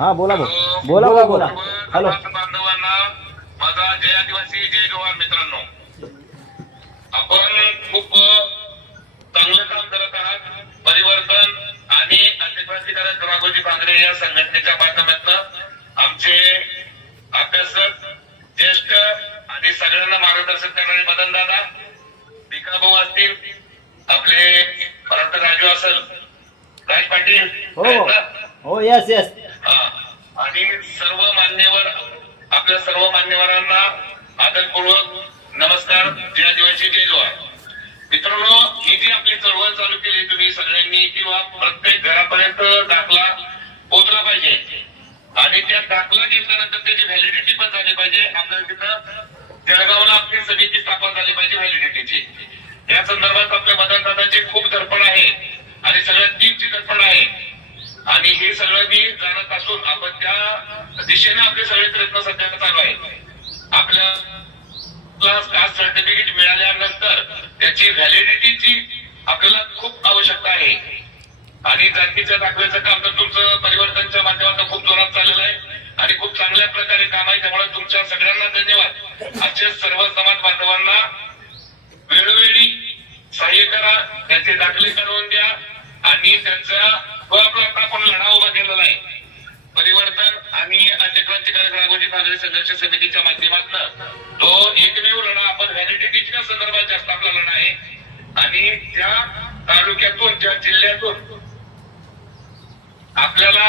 हा बोला बोला. हॅलो. बांधवांना माझा जय आदिवासी जय जवान. मित्रांनो, आपण खूप चांगलं काम करत आहात. परिवर्तन आणि अंत्यक्रांतिकारक राघोजी भांगरे या संघटनेच्या माध्यमातून आमचे अभ्यासक, ज्येष्ठ आणि सगळ्यांना मार्गदर्शन करणारे मदन दादा, भिकाभाऊ असतील, आपले परत राजू असेल, राज पाटील, हो यस आणि सर्व मान्यवर, आपल्या सर्व मान्यवरांना आदरपूर्वक नमस्कार. जय आदिवासी जय जवान. मित्रांनो, ही जी आपली चळवळ चालू केली तुम्ही सगळ्यांनी, किंवा प्रत्येक घरापर्यंत दाखला पोहोचला पाहिजे आणि त्या दाखला घेतल्यानंतर त्याची व्हॅलिडिटी पण झाली पाहिजे. आपल्या तिथं जळगावला आपली समिती स्थापन झाली पाहिजे व्हॅलिडिटीची. या संदर्भात आपल्या मदन दादाचे खूप दर्पण आहे आणि सगळ्या टीमची दर्पण आहे आणि हे सगळं मी जाणत असून आपण त्या दिशेने आपले सगळे प्रयत्न सध्या चालू आहे. आपल्याला कास्ट सर्टिफिकेट मिळाल्यानंतर त्याची व्हॅलिडिटीची आपल्याला खूप आवश्यकता आहे आणि जातीच्या दाखल्याचं काम तर तुमचं परिवर्तनच्या माध्यमातून खूप जोरात चाललेलं आहे आणि खूप चांगल्या प्रकारे काम आहे. त्यामुळे तुमच्या सगळ्यांना धन्यवाद. असे सर्व समाज बांधवांना वेळोवेळी सहाय्य करा, त्याचे दाखले करून द्या आणि त्यांचा आपण लढा उभा केलेला आहे. परिवर्तन आणि अंत्यक्रांतिकारक राघोजी भांगरे संघर्ष समितीच्या माध्यमातून तो एकमेव लढा आपण व्हॅलिडिटीच्या संदर्भात जास्त आपला लढा आहे आणि त्या तालुक्यातून, त्या जिल्ह्यातून आपल्याला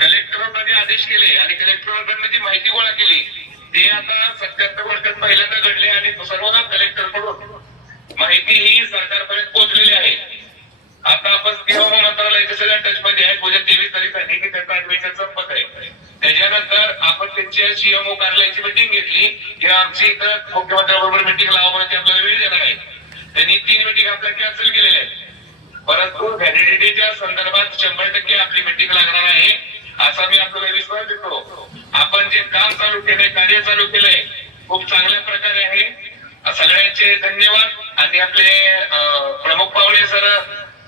कलेक्टरने आदेश केले आणि कलेक्टरकडनं जी माहिती गोळा केली ते आता 77 वर्षात पहिल्यांदा घडले आणि सर्व कलेक्टरकडून माहिती ही सरकारपर्यंत पोहोचलेली आहे. आता आपण हवामान मंत्रालयाच्या सगळ्या टच मध्ये आहे. उद्या 23 तारीख आहे की त्याचा ऍडमिशन संपत आहे. त्याच्यानंतर आपण त्यांच्या सीएमओ कार्यालयाची मिटिंग घेतली की आमची इथं मुख्यमंत्र्यांबरोबर मिटिंग लावा म्हणून आपल्याला वेळ देणार आहे. त्यांनी 3 मिटिंग आपल्या कॅन्सल केलेल्या आहेत. परंतु व्हॅलिडिटीच्या संदर्भात 100% आपली मिटिंग लागणार आहे असा मी आपल्याला विश्वास देतो. आपण जे काम चालू केलंय, कार्य चालू केलंय, खूप चांगल्या प्रकारे आहे. सगळ्यांचे धन्यवाद. आणि आपले प्रमुख पाहुणे सर,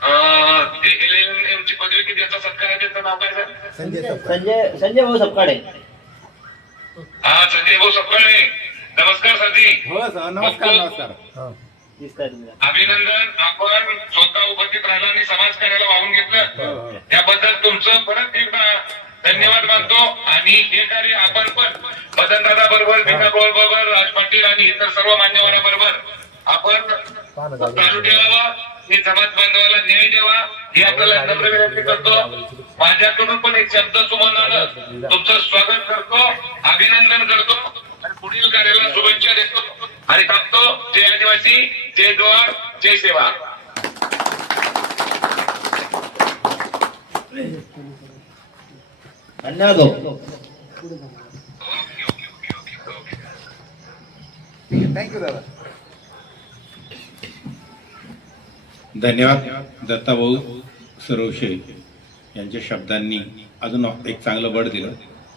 LLM ची पदवी किती याचा सत्कार आहे, त्याचं नाव काय सर? संजय भाऊ सपकाळे. हा, संजय भाऊ सपकाळे. नमस्कार सरजी. नमस्कार. अभिनंदन. आपण स्वतः उपस्थित राहिला आणि समाज कार्याला वाहून घेतलं त्याबद्दल तुमचं परत एकदा धन्यवाद मानतो. आणि हे कार्य आपण पण मदन दादा बरोबर, भिकाभाऊ बरोबर, राज पाटील आणि इतर सर्व मान्यवरांबरोबर आपण चालू ठेवावा. हे समाज बांधवाला न्याय द्यावा हे आपल्याला नम्र विनंती करतो. माझ्याकडून पण एक शब्द सुमनानं तुमचं स्वागत करतो, अभिनंदन करतो आणि पुढील कार्याला शुभेच्छा देतो आणि टाकतो. जय आदिवासी जय जवान जय सेवा. धन्यवाद. थँक्यू दादा. धन्यवाद दत्ताभाऊ सरवशे यांच्या शब्दांनी अजून एक चांगलं बळ दिलं.